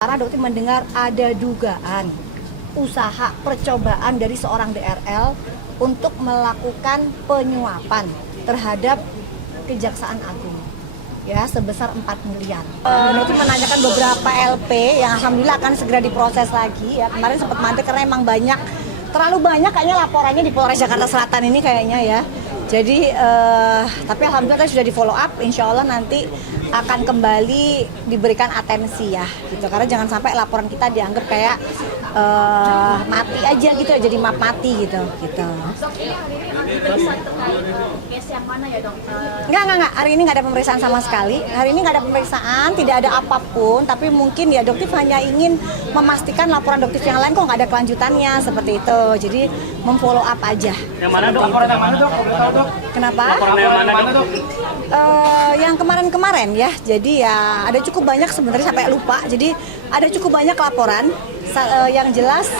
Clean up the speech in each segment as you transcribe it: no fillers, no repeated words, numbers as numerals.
Karena dokter mendengar ada dugaan usaha percobaan dari seorang DRL untuk melakukan penyuapan terhadap Kejaksaan Agung ya sebesar 4 miliar. Dokter menanyakan beberapa LP yang alhamdulillah akan segera diproses lagi ya. Kemarin sempat mandek karena emang terlalu banyak kayaknya laporannya di Polres Jakarta Selatan ini kayaknya ya. Jadi tapi alhamdulillah sudah di follow up, insya Allah nanti akan kembali diberikan atensi ya gitu, karena jangan sampai laporan kita dianggap kayak mati aja gitu, jadi map mati gitu. Dok, ini hari ini pemeriksaan terkait case yang mana ya dok? Enggak, hari ini nggak ada pemeriksaan sama sekali. Hari ini nggak ada pemeriksaan, tidak ada apapun, tapi mungkin ya dokter hanya ingin memastikan laporan dokter yang lain kok nggak ada kelanjutannya, seperti itu. Jadi memfollow up aja. Yang mana dok? Laporan yang mana dok? Dok? Kenapa? Laporan yang mana dok? Yang kemarin-kemarin ya, jadi ya ada cukup banyak sebenarnya sampai lupa. Jadi ada cukup banyak laporan yang jelas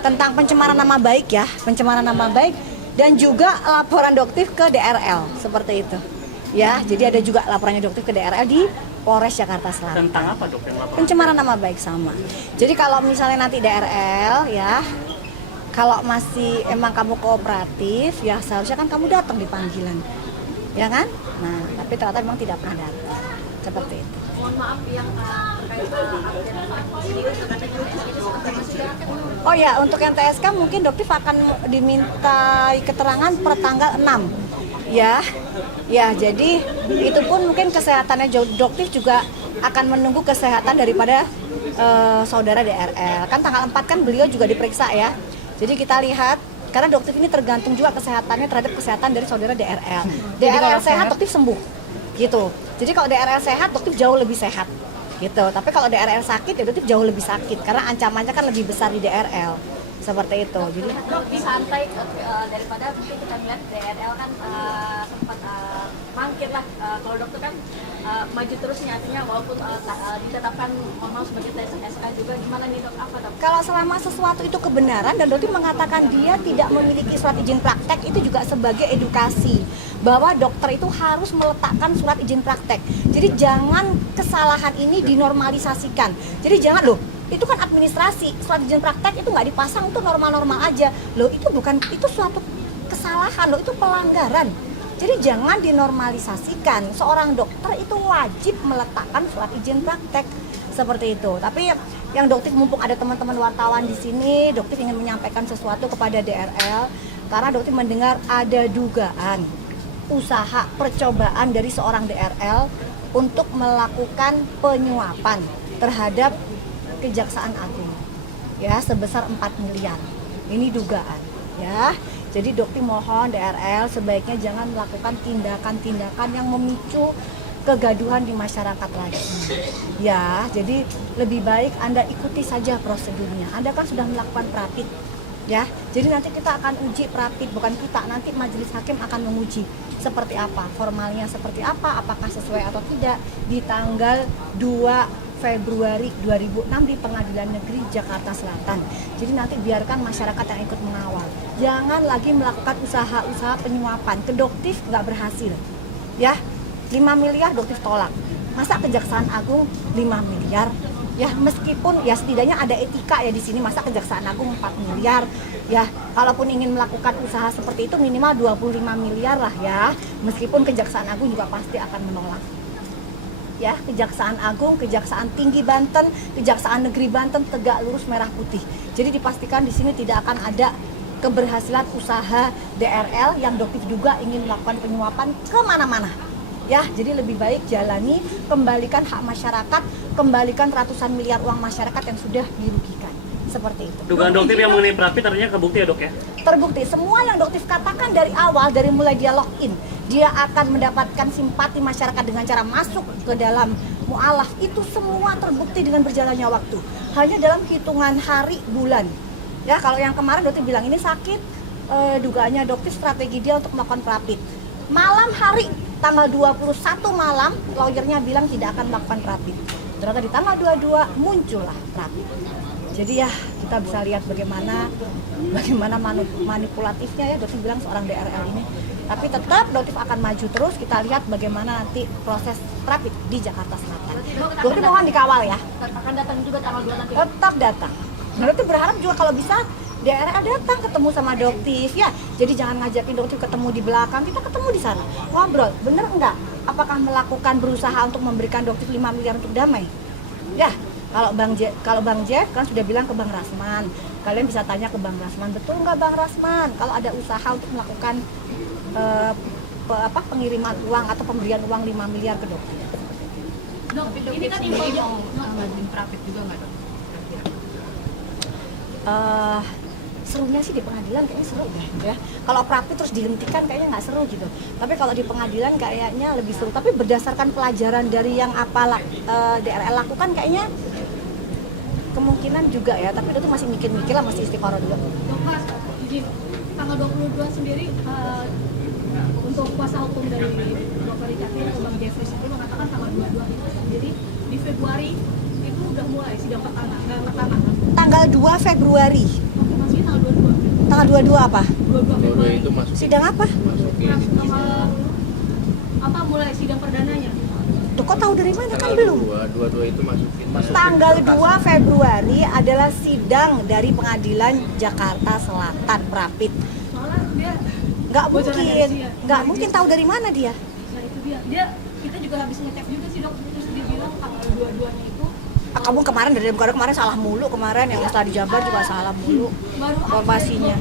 tentang pencemaran nama baik ya, pencemaran nama baik dan juga laporan dokter ke DRL seperti itu. Ya, jadi ada juga laporannya dokter ke DRL di Polres Jakarta Selatan. Tentang apa dok yang laporan? Pencemaran nama baik sama. Jadi kalau misalnya nanti DRL ya, kalau masih emang kamu kooperatif ya seharusnya kan kamu datang di panggilan. Ya kan? Nah, tapi ternyata memang tidak pernah datang. Seperti itu. Mohon maaf yang terkait Oh ya, untuk yang TSK mungkin dokter akan dimintai keterangan per tanggal 6. Ya, jadi itu pun mungkin kesehatannya dokter juga akan menunggu kesehatan daripada saudara DRL. Kan tanggal 4 kan beliau juga diperiksa ya. Jadi kita lihat karena dokter ini tergantung juga kesehatannya terhadap kesehatan dari saudara DRL. DRL sehat, dokter sembuh, gitu. Jadi kalau DRL sehat, dokter jauh lebih sehat, gitu. Tapi kalau DRL sakit, ya dokter jauh lebih sakit karena ancamannya kan lebih besar di DRL, seperti itu. Jadi dok santai daripada mungkin kita lihat DRL kan sempat mangkir lah. Kalau dokter kan maju terus nih, artinya walaupun ditetapkan normal sebagai TSK juga, gimana nih dok? Apa dok? kalau selama sesuatu itu kebenaran dan dokter mengatakan dia tidak memiliki surat izin praktek, itu juga sebagai edukasi bahwa dokter itu harus meletakkan surat izin praktek. Jadi jangan kesalahan ini dinormalisasikan. Jadi jangan loh, itu kan administrasi, surat izin praktek itu nggak dipasang itu normal-normal aja. Loh itu suatu kesalahan loh, itu pelanggaran. Jadi jangan dinormalisasikan. Seorang dokter itu wajib meletakkan surat izin praktek seperti itu. Tapi yang dokter, mumpung ada teman-teman wartawan di sini, dokter ingin menyampaikan sesuatu kepada DRL karena dokter mendengar ada dugaan usaha percobaan dari seorang DRL untuk melakukan penyuapan terhadap Kejaksaan Agung ya sebesar 4 miliar. Ini dugaan ya. Jadi dokter mohon DRL sebaiknya jangan melakukan tindakan-tindakan yang memicu kegaduhan di masyarakat lagi. Ya, jadi lebih baik Anda ikuti saja prosedurnya. Anda kan sudah melakukan prapit. Ya, jadi nanti kita akan uji prapit, bukan kita, nanti majelis hakim akan menguji seperti apa, formalnya seperti apa, apakah sesuai atau tidak di tanggal 2 Februari 2006 di Pengadilan Negeri Jakarta Selatan. Jadi nanti biarkan masyarakat yang ikut mengawal. Jangan lagi melakukan usaha-usaha penyuapan. Kedoktif nggak berhasil. Ya, 5 miliar doktif tolak. Masa Kejaksaan Agung 5 miliar? Ya, meskipun ya setidaknya ada etika ya di sini, masa Kejaksaan Agung 4 miliar. Ya, kalaupun ingin melakukan usaha seperti itu minimal 25 miliar lah ya. Meskipun Kejaksaan Agung juga pasti akan menolak. Ya, Kejaksaan Agung, Kejaksaan Tinggi Banten, Kejaksaan Negeri Banten tegak lurus merah putih. Jadi dipastikan di sini tidak akan ada keberhasilan usaha DRL yang dokter juga ingin melakukan penyuapan kemana-mana. Ya, jadi lebih baik jalani, kembalikan hak masyarakat, kembalikan ratusan miliar uang masyarakat yang sudah dirugikan. Seperti itu. Dugaan dokter yang mengenai prapit artinya kebukti ya dok ya? Terbukti, semua yang dokter katakan dari awal, dari mulai dia login, dia akan mendapatkan simpati masyarakat dengan cara masuk ke dalam mu'alaf. Itu semua terbukti dengan berjalannya waktu. Hanya dalam hitungan hari, bulan. Ya, kalau yang kemarin dokter bilang ini sakit, dugaannya dokter strategi dia untuk melakukan prapit. Malam hari, tanggal 21 malam, lawyernya bilang tidak akan melakukan prapit. Ternyata di tanggal 22 muncullah prapit. Jadi ya kita bisa lihat bagaimana manipulatifnya ya dokter bilang seorang DRL ini. Tapi tetap dokter akan maju terus, kita lihat bagaimana nanti proses prapit di Jakarta Selatan. Dokter mohon dikawal ya. Akan datang juga tanggal 2 nanti. Tetap datang. Nah, dokter berharap juga kalau bisa DRL datang ketemu sama Doktif ya. Jadi jangan ngajakin Doktif ketemu di belakang, kita ketemu di sana. Ngobrol, bener enggak? Apakah melakukan berusaha untuk memberikan Doktif 5 miliar untuk damai? Ya, kalau Bang Jeff kan sudah bilang ke Bang Rasman. Kalian bisa tanya ke Bang Rasman, betul nggak Bang Rasman? Kalau ada usaha untuk melakukan pengiriman uang atau pemberian uang 5 miliar ke Doktif. Dok, ini kan infonya ngajuin profit juga nggak dok? Serunya sih di pengadilan kayaknya seru ya. Kalau praktik terus dihentikan kayaknya nggak seru gitu. Tapi kalau di pengadilan kayaknya lebih seru. Tapi berdasarkan pelajaran dari yang DRL lakukan kayaknya kemungkinan juga ya. Tapi itu masih mikir-mikir lah, masih istiqoroh dulu. Dok, Mas, izin tanggal 22 sendiri untuk kuasa hukum dari Dr. Richard atau Bang Jeffrey itu mengatakan tanggal 22 itu sendiri di Februari itu udah mulai sidang pertama. Tanggal 2 Februari. Oke, masih tanggal 22. Tanggal 22 apa? 22 Februari. itu masuk Sidang apa? Mulai sidang perdananya. Tuh kok tahu dari mana kan tanggal belum? 22 itu masukin Tanggal 2 Februari adalah sidang dari Pengadilan Jakarta Selatan Rapid. Soalnya dia Nggak bocoran mungkin, dari dia. nggak mungkin tahu dari mana dia. Nah itu dia kita juga habis ngecek juga sih dok, terus dia bilang tanggal 22-nya itu Kamu kemarin salah mulu kemarin yang setelah dijabar juga salah mulu baru informasinya.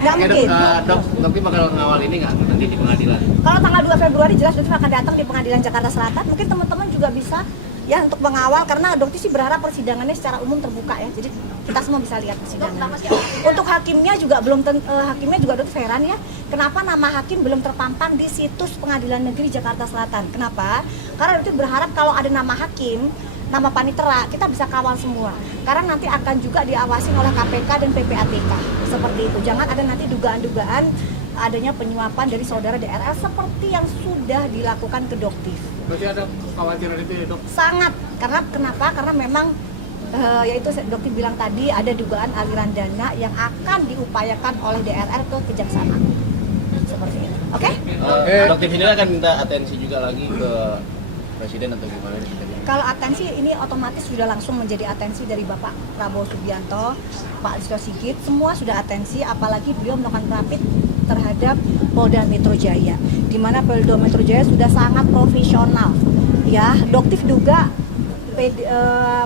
Nggak Oke, mungkin. dok, tapi bakal ngawal ini nggak nanti di pengadilan? Kalau tanggal 2 Februari jelas Dokter akan datang di Pengadilan Jakarta Selatan. Mungkin teman-teman juga bisa ya untuk mengawal karena Dokter sih berharap persidangannya secara umum terbuka ya. Jadi kita semua bisa lihat persidangan. Untuk hakimnya juga hakimnya juga Dokter Feran ya. Kenapa nama hakim belum terpampang di situs Pengadilan Negeri Jakarta Selatan? Kenapa? Karena Dokter berharap kalau ada nama hakim, nama panitera, kita bisa kawal semua. Karena nanti akan juga diawasi oleh KPK dan PPATK. Seperti itu. Jangan ada nanti dugaan-dugaan adanya penyuapan dari saudara DRL seperti yang sudah dilakukan ke Doktif. Berarti ada kekhawatiran itu ya dok? Sangat. Kenapa? Karena memang yaitu Doktif bilang tadi ada dugaan aliran dana yang akan diupayakan oleh DRL ke kejaksaan. Seperti itu. Oke? Dokter ini akan minta atensi juga lagi ke presiden atau gimana? Kalau atensi ini otomatis sudah langsung menjadi atensi dari Bapak Prabowo Subianto, Pak Listio Sigit, semua sudah atensi, apalagi beliau melakukan rapid terhadap Polda Metro Jaya, di mana Polda Metro Jaya sudah sangat profesional. Ya, Doktif duga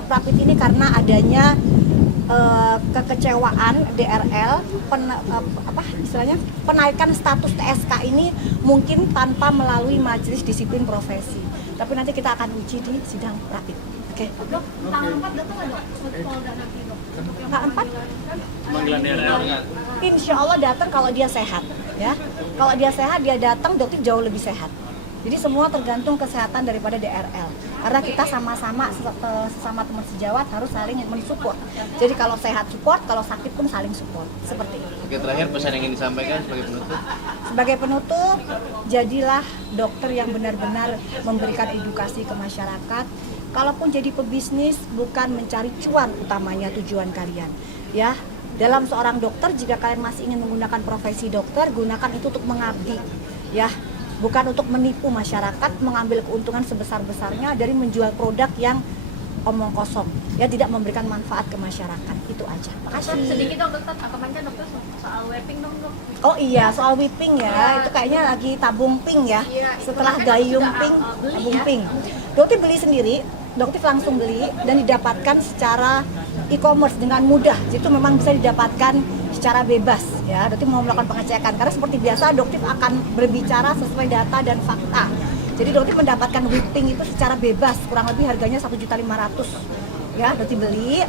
rapid ini karena adanya kekecewaan DRL, penaikan status TSK ini mungkin tanpa melalui majelis disiplin profesi. Tapi nanti kita akan uji di sidang rapid. Oke. dok tanggal 4 datang nggak dok? Polda nanti dok. Tanggal 4? Panggilan DRL. Insya Allah datang kalau dia sehat, ya. Kalau dia sehat, dia datang, Dokter jauh lebih sehat. Jadi semua tergantung kesehatan daripada DRL. Karena kita sama-sama sesama teman sejawat harus saling mensupport. Jadi kalau sehat support, kalau sakit pun saling support. Seperti itu. Oke, terakhir pesan yang ingin disampaikan sebagai penutup. Sebagai penutup, jadilah dokter yang benar-benar memberikan edukasi ke masyarakat. Kalaupun jadi pebisnis, bukan mencari cuan utamanya tujuan kalian. Ya, dalam seorang dokter, jika kalian masih ingin menggunakan profesi dokter, gunakan itu untuk mengabdi. Ya, bukan untuk menipu masyarakat, mengambil keuntungan sebesar-besarnya dari menjual produk yang omong kosong, ya tidak memberikan manfaat ke masyarakat. Itu aja. Makasih. Sedikit dong dokter, apa kan dokter soal whipping dong dok? Oh iya, soal whipping ya, itu kayaknya lagi tabung pink ya. Setelah gayung pink, tabung pink. Dokter beli sendiri, Dokter langsung beli dan didapatkan secara e-commerce dengan mudah. Itu memang bisa didapatkan secara bebas ya. Dokter mau melakukan pengecekan karena seperti biasa Dokter akan berbicara sesuai data dan fakta. Jadi Dokter mendapatkan whipping itu secara bebas, kurang lebih harganya 1.500.000 ya. Dokter beli.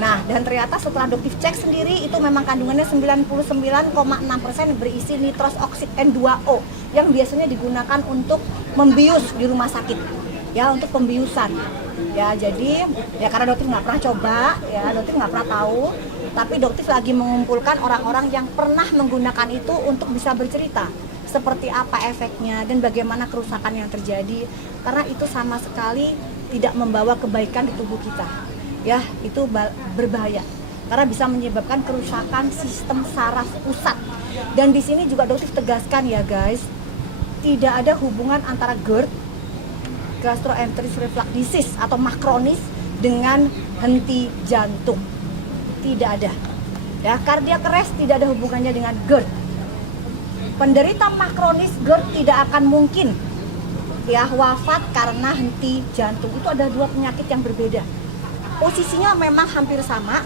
Nah, dan ternyata setelah Dokter cek sendiri itu memang kandungannya 99,6% berisi nitros oksid N2O yang biasanya digunakan untuk membius di rumah sakit. Ya, untuk pembiusan. Ya, jadi ya karena Dokter nggak pernah coba, ya Dokter nggak pernah tahu. Tapi Dokter lagi mengumpulkan orang-orang yang pernah menggunakan itu untuk bisa bercerita seperti apa efeknya dan bagaimana kerusakan yang terjadi. Karena itu sama sekali tidak membawa kebaikan di tubuh kita. Ya, itu berbahaya. Karena bisa menyebabkan kerusakan sistem saraf pusat. Dan di sini juga Dokter tegaskan ya guys, tidak ada hubungan antara GERD, gastroenteritis reflux disease atau makronis dengan henti jantung. Tidak ada. Ya, cardiac arrest tidak ada hubungannya dengan GERD. Penderita makronis GERD tidak akan mungkin ya wafat karena henti jantung. Itu ada dua penyakit yang berbeda. Posisinya memang hampir sama,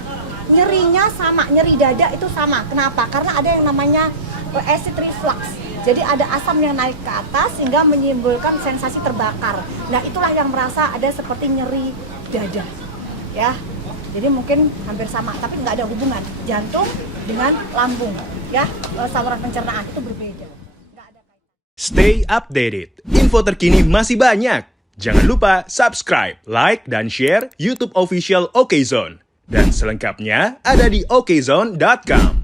nyerinya sama, nyeri dada itu sama. Kenapa? Karena ada yang namanya acid reflux. Jadi ada asam yang naik ke atas sehingga menimbulkan sensasi terbakar. Nah, itulah yang merasa ada seperti nyeri dada. Ya. Jadi mungkin hampir sama, tapi nggak ada hubungan jantung dengan lambung. Ya, saluran pencernaan itu berbeda. Nggak ada kaitan. Stay updated. Info terkini masih banyak. Jangan lupa subscribe, like, dan share YouTube official OKZone. Dan selengkapnya ada di okezone.com.